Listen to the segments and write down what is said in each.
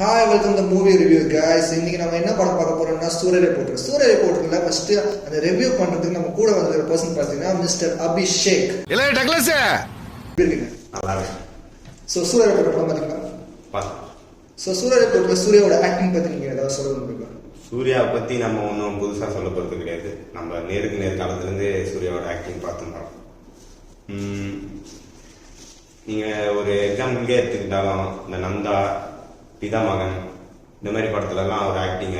Hi, welcome to the movie review guys. இன்னைக்கு நம்ம என்ன படம் பார்க்க போறோம்னா சூரிய ரிப்போர்ட்டர். சூரிய ரிப்போர்ட்டர்ல ஃபர்ஸ்ட் அந்த ரிவ்யூ பண்றதுக்கு நம்ம கூட வந்திருக்கிற பர்சன் பாத்தீங்கன்னா மிஸ்டர் அபிஷேக். இல்ல டக்ளஸ் இருக்கீங்க. நல்லா இருக்கு. சூரிய ரிப்போர்ட்டர் படம் பாத்தீங்களா? பாத்து. சூரிய ரிப்போர்ட்டர்ல சூர்யாவோட ஆக்டிங் பத்தி நீங்க ஏதாவது சொல்ல முடியுமா? சூர்யா பத்தி நம்ம ஒன்றும் புதுசா சொல்ல போறது கிடையாது. நம்ம நேருக்கு நேர் காலத்துல இருந்து சூர்யாவோட ஆக்டிங் பார்த்துருந்தோம். நீங்க ஒரு எக்ஸாம்பிளுக்கே எடுத்துக்கிட்டாலும் இந்த நந்தா, பிதா மகன், இந்த மாதிரி படத்துல எல்லாம் ஒரு ஆக்டிங்க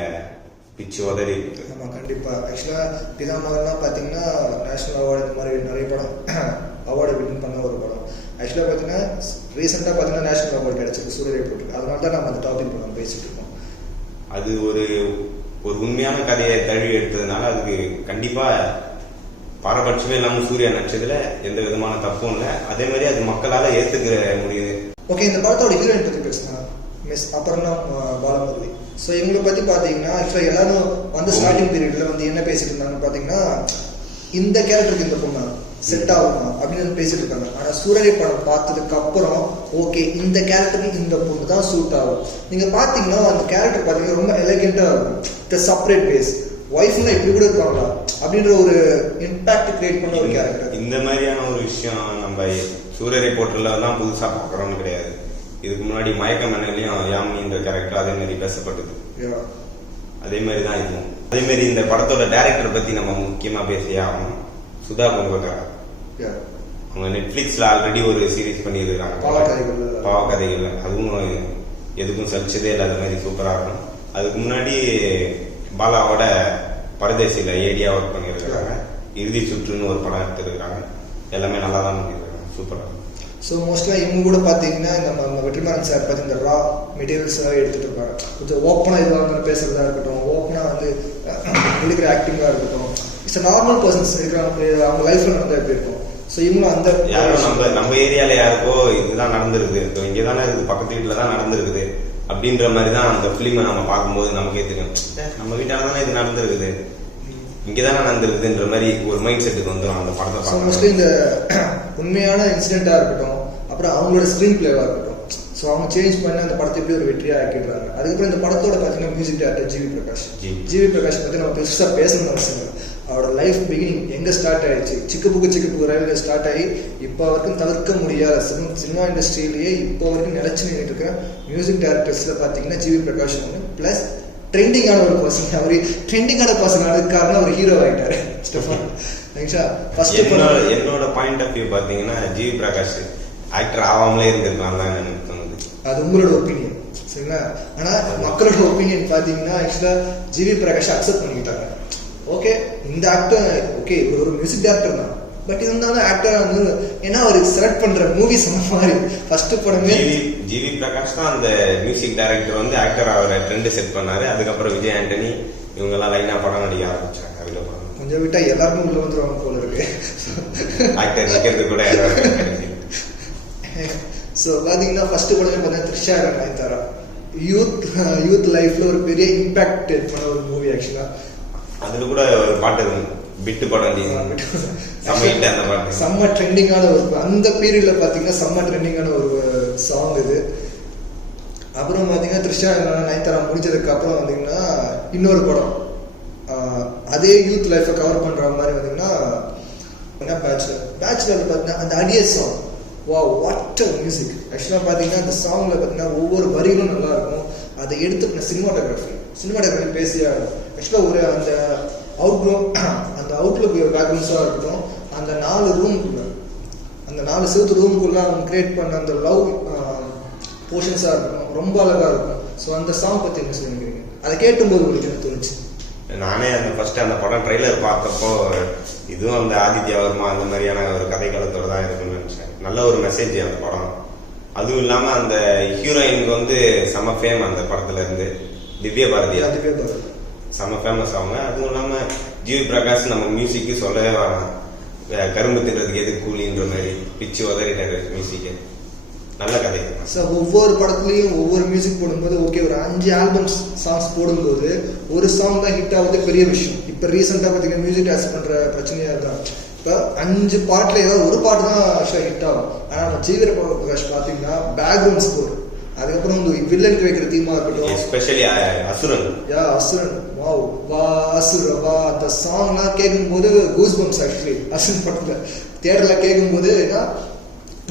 பிச்சு உதறி இருக்கு. ஆமா கண்டிப்பா. ஆக்சுவலா பிதா மகன்லாம் பாத்தீங்கன்னா நேஷனல் அவார்டு இந்த மாதிரி நிறைய படம் அவார்டு வின் பண்ண ஒரு படம். ஆக்சுவலா பாத்தீங்கன்னா ரீசெண்டா பாத்தீங்கன்னா நேஷனல் அவார்டு கிடைச்சிருக்கு சூரிய ரிப்போர்ட்டர். அதனால தான் நம்ம அந்த டாபிக் நம்ம பேசிட்டு இருக்கோம். அது ஒரு உண்மையான கதையை தழுவி எடுத்ததுனால அதுக்கு கண்டிப்பா பாரபட்சமே இல்லாம சூர்யா நடிச்சதுல எந்த விதமான தப்பும் இல்லை. அதே மாதிரி அது மக்களால ஏத்துக்கிற முடியுது. ஓகே, இந்த படத்தோட ஹீரோயின் பத்தி பேசுனா மிஸ் அபர்ணா பாலமுரளி. ஸோ இவங்களை பத்தி பாத்தீங்கன்னா ஆக்சுவலா எல்லாரும் வந்து ஸ்டார்டிங் பீரியட்ல வந்து என்ன பேசிட்டு இருந்தாங்கன்னு பாத்தீங்கன்னா இந்த கேரக்டருக்கு இந்த பொண்ணா செட் ஆகுமா அப்படின்னு பேசிட்டு இருக்காங்க. ஆனா சூரிய படம் பார்த்ததுக்கு அப்புறம் ஓகே இந்த கேரக்டருக்கு இந்த பொண்ணு தான் சூட் ஆகும். நீங்க பாத்தீங்கன்னா அந்த கேரக்டர் பாத்தீங்கன்னா ரொம்ப எலகெண்டா இருக்கும். செப்பரேட் பேஸ் ஒய்ஃப்னா இப்படி கூட இருப்பாங்களா அப்படின்ற ஒரு இம்பாக்ட் கிரியேட் பண்ண ஒரு கேரக்டர். இந்த மாதிரியான ஒரு விஷயம் நம்ம சூரிய ரிப்போர்ட்டர்ல தான் புதுசா பார்க்கறோம்னு கிடையாது. இதுக்கு முன்னாடி மயக்க மன்னலையும் யாமினின்ற கேரக்டர் அதே மாதிரி பேசப்பட்டது. அதே மாதிரி தான் இருக்கும். அதே மாதிரி இந்த படத்தோட டைரக்டர் பத்தி நம்ம முக்கியமா பேசியே ஆகணும். சுதா பொங்கக்காரா. அவங்க நெட்ஃபிளிக்ஸ்ல ஆல்ரெடி ஒரு சீரீஸ் பண்ணியிருக்காங்க பாவக்கதைகள். அதுவும் எதுக்கும் சலிச்சதே இல்லாத மாதிரி சூப்பரா இருக்கும். அதுக்கு முன்னாடி பாலாவோட பரதேசியில ஏடியா ஒர்க் பண்ணியிருக்கிறாங்க. இறுதி சுற்றுன்னு ஒரு படம் எடுத்துருக்காங்க. எல்லாமே நல்லா தான் பண்ணியிருக்காங்க. சூப்பரா. ஸோ மோஸ்ட்லாக இவங்க கூட பார்த்தீங்கன்னா நம்ம வெற்றிமாறன் சார் பார்த்து இந்த ரா மெட்டீரியல்ஸ் எல்லாம் எடுத்துட்டு இருப்பாங்க. கொஞ்சம் ஓப்பனாக இதுவாக வந்து பேசுறதா இருக்கட்டும், ஓப்பனாக வந்து இருக்கிற ஆக்டிங்காக இருக்கட்டும். இட்ஸ் நார்மல் பர்சன்ஸ் இருக்கிறாங்க. அவங்க லைஃப்ல நடந்தா எப்படி இருக்கும். ஸோ இவங்களும் அந்த யாரும் நம்ம ஏரியால யாருக்கோ இதுதான் நடந்திருக்குது, இங்கே தானே இருக்குது, பக்கத்து வீட்டில் தான் நடந்திருக்குது அப்படின்ற மாதிரி தான் அந்த ஃபிலிமை நம்ம பார்க்கும்போது நமக்கே தெரியும். நம்ம வீட்டால தானே இது நடந்திருக்குது, இங்கதானே நடந்திருக்குதுன்ற மாதிரி ஒரு மைண்ட் செட்டுக்கு வந்துடும் அந்த படத்தை. மோஸ்ட்லி இந்த உண்மையான இன்சிடென்ட்டா இருக்கட்டும், அப்புறம் அவங்களோட ஸ்கிரீன் பிளேவா இருக்கட்டும், ஸோ அவங்க சேஞ்ச் பண்ணி அந்த படத்தை எப்படி ஒரு வெற்றியா ஆக்கிடுறாங்க. அதுக்கப்புறம் இந்த படத்தோட பார்த்தீங்கன்னா மியூசிக் டைரக்டர் ஜிவி பிரகாஷ் பத்தி நம்ம பெருசாக பேசணும்னு அவசியம் இல்லை. அவரோட லைஃப் பிகினிங் எங்க ஸ்டார்ட் ஆயிடுச்சு, சிக்கு புக்கு ரயில்வே ஸ்டார்ட் ஆகி இப்போ வரைக்கும் தவிர்க்க முடியாத சினிமா இண்டஸ்ட்ரியிலேயே இப்போ வரைக்கும் நிலைச்சு நின்றுட்டு இருக்க மியூசிக் டைரக்டர்ஸ்ல பார்த்தீங்கன்னா ஜிவி பிரகாஷ் ஒன்று பிளஸ் ட்ரெண்டிங்கான ஒரு பர்சன். அவர் ட்ரெண்டிங்கான பர்சன் ஆனதுக்காக ஒரு ஹீரோ ஆகிட்டாரு. என்னோட பாயிண்ட் ஆஃப் வியூ பாத்தீங்கன்னா ஜிவி பிரகாஷ் ஆக்டர் ஆகாமலே இருந்திருக்கலாம் தான் எனக்கு தோணுது. அது உங்களோட ஒப்பீனியன் சரிங்களா. ஆனா மக்களோட ஒப்பீனியன் பாத்தீங்கன்னா ஆக்சுவலா ஜிவி பிரகாஷ் அக்செப்ட் பண்ணிக்கிட்டாங்க. ஓகே இந்த ஆக்டர் ஓகே ஒரு மியூசிக் டைரக்டர் தான், பட் இருந்தாலும் ஆக்டரா வந்து ஏன்னா அவர் செலக்ட் பண்ற மூவிஸ் அந்த மாதிரி ஃபர்ஸ்ட் படமே ஜிவி பிரகாஷ் தான் அந்த மியூசிக் டைரக்டர் வந்து ஆக்டர் அவரை ட்ரெண்ட் செட் பண்ணாரு. அதுக்கப்புறம் விஜய் ஆண்டனி இவங்க எல்லாம் லைனா படம் நடிக்க ஆரம்பிச்சாங்க. கொஞ்சம் விட்டா எல்லாருமே உள்ள வந்துருவாங்க போல இருக்கு. ஆக்டர் நிக்கிறது கூட ஸோ பாத்தீங்கன்னா ஃபர்ஸ்ட் படமே பார்த்தீங்கன்னா த்ரிஷா நயன்தாரா யூத் லைஃப்ல ஒரு பெரிய இம்பாக்ட் பண்ண ஒரு மூவி. ஆக்சுவலா அதுல கூட ஒரு பாட்டு பிட்டு படம் செம்ம ட்ரெண்டிங்கான ஒரு அந்த பீரியட்ல பாத்தீங்கன்னா செம்ம ட்ரெண்டிங்கான ஒரு சாங் இது. அப்புறம் பாத்தீங்கன்னா த்ரிஷா நயன்தாரா முடிஞ்சதுக்கு அப்புறம் வந்தீங்கன்னா இன்னொரு படம் அதே யூத் லைஃபை கவர் பண்ற மாதிரி வந்தீங்கன்னா பேச்சுலர் பாத்தீங்கன்னா அந்த அடியஸ் சாங் வாட் மியூசிக். ஆக்சுவலா பாத்தீங்கன்னா அந்த சாங்ல பாத்தீங்கன்னா ஒவ்வொரு வரிகளும் நல்லா இருக்கும். அதை எடுத்து சினிமாட்டோகிராஃபி பேசியா ஆக்சுவலா ஒரு அந்த அவுட்லுக் பேக்ரவுண்ட்ஸா இருக்கட்டும், அந்த 4 ரூமுக்குள்ள அந்த 4 செவத்து ரூமுக்குள்ள அவங்க கிரியேட் பண்ண அந்த லவ் போர்ஷன்ஸா இருக்கட்டும் ரொம்ப அழகா இருக்கும். ஸோ அந்த சாங் பத்தி என்ன சொல்லிக்கிறீங்க? அதை கேட்டும்போது உங்களுக்கு என்ன தோணுச்சு? நானே அந்த ஃபர்ஸ்ட் அந்த படம் ட்ரெய்லர் பார்த்தப்போ இதுவும் அந்த ஆதித்யா வர்மா அந்த மாதிரியான ஒரு கதை காலத்தோட தான் இருக்குன்னு நினைச்சேன். நல்ல ஒரு மெசேஜ் அந்த படம். அதுவும் இல்லாம அந்த ஹீரோயினுக்கு வந்து செம ஃபேம் அந்த படத்துல இருந்து திவ்யா பாரதி செம ஃபேமஸ் அவங்க. அதுவும் இல்லாம ஜிவி பிரகாஷ் நம்ம மியூசிக்கு சொல்லவே வேணாம். கரும்பு தின்றதுக்கு எது கூலின்ற மாதிரி பிச்சு உதறிட்டாரு மியூசிக்கு. நல்ல கதை. சார் ஒவ்வொரு படத்துலயும் ஒவ்வொரு மியூசிக் போடும்போது ஓகே ஒரு 5 ஆல்பம்ஸ் சாங்ஸ் போடும்போது ஒரு சாங் தான் ஹிட் ஆகுது பெரிய விஷயம். இப்ப ரீசெண்டா பாத்தீங்கன்னா மியூசிக் டான்ஸ் பண்ற பிரச்சனையா தான். இப்போ 5 பாட்டுல ஏதாவது ஒரு பாட்டு தான் ஹிட் ஆகும். ஆனா நம்ம ஜிவி பிரகாஷ் பாத்தீங்கன்னா பேக்ரவுண்ட் ஸ்கோர் அதுக்கப்புறம் இந்த வில்லனுக்கு வைக்கிற தீமா இருக்கட்டும், எஸ்பெஷலி அசுரன். அசுரன் வாவ் வா அசுர வா அந்த சாங்லாம் கேட்கும்போது கூஸ் பம்ஸ். ஆக்சுவலி அசுரன் படத்துல தியேட்டர்ல கேட்கும்போது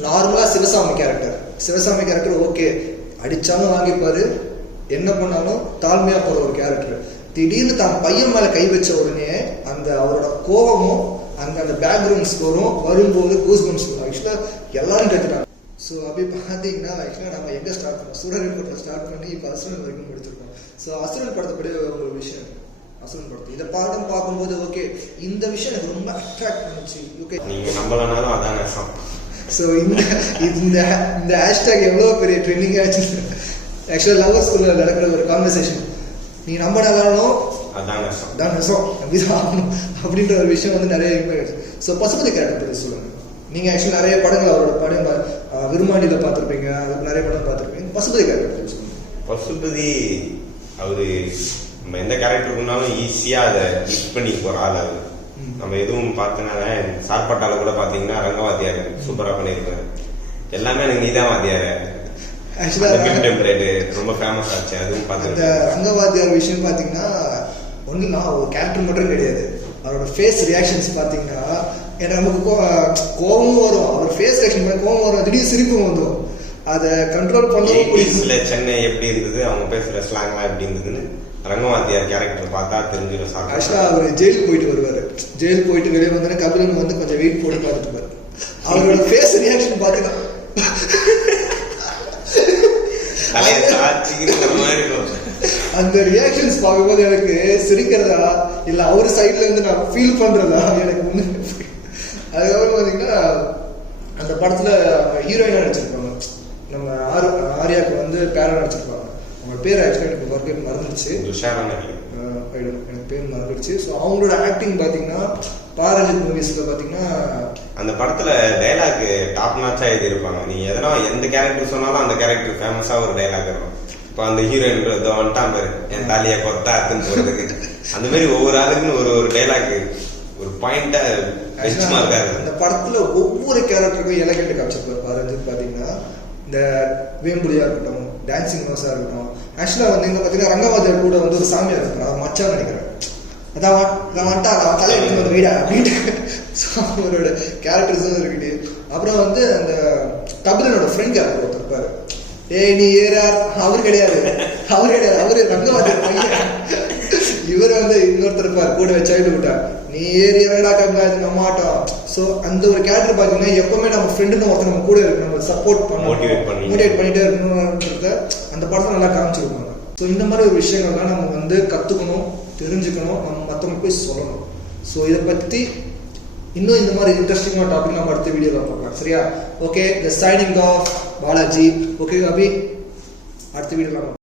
நார்மலா சிவசாமி கேரக்டர் ஓகே, அடிச்சாலும் வாங்கிப்பாரு, என்ன பண்ணாலும் தாழ்மையா போற ஒரு கேரக்டர். திடீர்னு தான் பையன் மேல கை வச்ச உடனே அந்த அவரோட கோபமும் அந்த பேக்ரவுண்ட் ஸ்கோரும் வரும்போது கூஸ் பம்ஸ். ஆக்சுவலா எல்லாரும் கேட்டுட்டாங்க. ஸோ அப்படி பார்த்தீங்கன்னா ஆக்சுவலாக நம்ம எங்கே ஸ்டார்ட் பண்ணோம், சூரரை ரிப்போர்ட்டில் ஸ்டார்ட் பண்ணி இப்போ அசுரன் வரைக்கும் முடிச்சிருக்கோம். ஸோ அசுரன் படத்தைப்படி ஒரு விஷயம், அசுரன் படத்தை இந்த பாடம் பார்க்கும்போது ஓகே இந்த விஷயம் எனக்கு ரொம்ப அட்ராக்ட் பண்ணுச்சு. ஓகே நீங்கள் நம்பலனாலும் அதான் நெசம். ஸோ இந்த இந்த இந்த ஹேஷ்டாக் எவ்வளோ பெரிய ட்ரெண்டிங் ஆச்சு. ஆக்சுவலாக லவர் ஸ்கூலில் நடக்கிற ஒரு கான்வர்சேஷன், நீ நம்பினாலும் அதான் நெசம் நம்பிதான் ஆகணும் அப்படின்ற ஒரு விஷயம் வந்து நிறைய இம்பாக்ட். ஸோ பசுபதி கேரக்டர் பற்றி சொல்லுங்கள். நீங்கள் ஆக்சுவலி நிறைய படங்கள் அவரோட படம் விருமாண்டியில் பார்த்துருப்பீங்க, அதுக்கு நிறைய படம் பார்த்துருப்பீங்க. பசுபதி கேரக்டர் சொல்லுங்கள். பசுபதி அவரு நம்ம எந்த கேரக்டருக்குனாலும் ஈஸியா அதை லிஃப்ட் பண்ணி போற ஆள் அவரு. நம்ம எதுவும் பார்த்தோன்னா சார்பட்டால கூட பாத்தீங்கன்னா ரங்கவாத்தியார் சூப்பரா பண்ணிருக்காரு. எல்லாமே எனக்கு நீதான் வாத்தியாரு ரொம்ப ஃபேமஸ் ஆச்சு. அதுவும் பார்த்து ரங்கவாத்தியார் விஷயம் பாத்தீங்கன்னா ஒண்ணுன்னா ஒரு கேரக்டர் மட்டும் கிடையாது, அவரோட ஃபேஸ் ரியாக்ஷன்ஸ் பாத்தீங்கன்னா எனக்கு நமக்கு கோபமும் வரும், அவர் ஃபேஸ் ரியாக்ஷன் பண்ண கோபம் வரும், திடீர்னு சிரிப்பும் வந்துடும். அதை கண்ட்ரோல் பண்ண சென்னை எப்படி இருந்தது, அவங்க பேசுற ஸ்லாங்லாம் எப்படி இருந்ததுன்னு ரங்கவாத்தியார் கேரக்டர் பார்த்தா தெரிஞ்சிடும். ஆக்சுவலா அவர் ஜெயிலுக்கு போயிட்டு வருவாரு, ஜெயில் போயிட்டு வெளியே வந்தோடனே கபிலன் வந்து கொஞ்சம் வெயிட் போட்டு பார்த்துட்டு இருப்பாரு. அவரோட ஃபேஸ் ரியாக்ஷன் பார்த்தீங்கன்னா அந்த ரியாக்ஷன்ஸ் பார்க்கும்போது எனக்கு சிரிக்கிறதா இல்ல அவர் சைட்ல இருந்து நான் ஃபீல் பண்றதா எனக்கு ஒண்ணு. அதுக்கப்புறம் பாத்தீங்கன்னா அந்த படத்துல ஹீரோயினா நடிச்சிருப்பாங்க, நம்ம ஆர்யாக்கு வந்து பேரா நடிச்சிருப்பாங்க. அவங்க பேர் ஆக்சுவலா எனக்கு ஒர்க்கு மறந்துடுச்சு, எனக்கு பேர் மறந்துடுச்சு. ஸோ அவங்களோட ஆக்டிங் பாத்தீங்கன்னா பாரஞ்சித் மூவிஸ்ல பாத்தீங்கன்னா அந்த படத்துல டைலாக் டாப் நாச்சா எழுதி இருப்பாங்க. நீ எதனா எந்த கேரக்டர் சொன்னாலும் அந்த கேரக்டர் ஃபேமஸா ஒரு டைலாக் இருக்கும். இப்போ அந்த ஹீரோயின் வந்துட்டான் பாரு, என் தாலியை கொத்தா அத்துன்னு போறதுக்கு, அந்த மாதிரி ஒவ்வொரு ஆளுக்குன்னு ஒரு டைலாக் ஒரு பாயிண்டா பெஞ்ச்மா இருக்காரு. அந்த படத்துல ஒவ்வொரு கேரக்டருக்கும் எலகெண்ட் காமிச்சிருப்பாரு பாரஞ்சித். பாத்தீங்கன்னா இந்த வேம்புலியா இருக்கட்டும், டான்சிங் மாஸா இருக்கட்டும். ஆக்சுவலா வந்து இங்க பாத்தீங்கன்னா ரங்கவாதியார் கூட வந்து ஒரு சாமியார் இருக்கிறான், அவர் மச்சான் நினைக்கிறேன். அதான் வந்துட்டா அவன் தலை எடுத்து வந்து வீடா அப்படின்ட்டு அவரோட கேரக்டர்ஸும் இருக்குது. அப்புறம் வந்து அந்த கபிலனோட ஃப்ரெண்ட் கேரக்டர் ஒருத்தர் இருப்பாரு, நீ ஏறார், அவரு கிடையாது அவரு ரங்கவாதியார் பையன். இவர் வந்து இன்னொருத்தர் இருப்பார் கூட சைல்டு விட்டா, நீ ஏறி இறங்கடா கபிலா, இது நம்ம ஆட்டம். ஸோ அந்த ஒரு கேரக்டர் பார்த்தீங்கன்னா எப்பவுமே நம்ம ஃப்ரெண்டுன்னு ஒருத்தர் நம்ம கூட இருக்கு, நம்ம சப்போர்ட் மோட்டிவேட் பண்ணிட்டே இருக்கணும்ன்றத அந்த படத்தை நல்லா காமிச்சிருப்பாங்க. ஸோ இந்த மாதிரி ஒரு விஷயங்கள்லாம் நம்ம வந்து கற்றுக்கணும், தெரிஞ்சுக்கணும், நம்ம மற்றவங்க போய் சொல்லணும். ஸோ இதை பற்றி இன்னும் இந்த மாதிரி இன்ட்ரெஸ்டிங்கான டாபிக் நம்ம அடுத்த வீடியோவில் பார்க்கலாம். சரியா? Okay, the signing off Balaji. Okay Abhi, அடுத்த வீடியோவில் நம்ம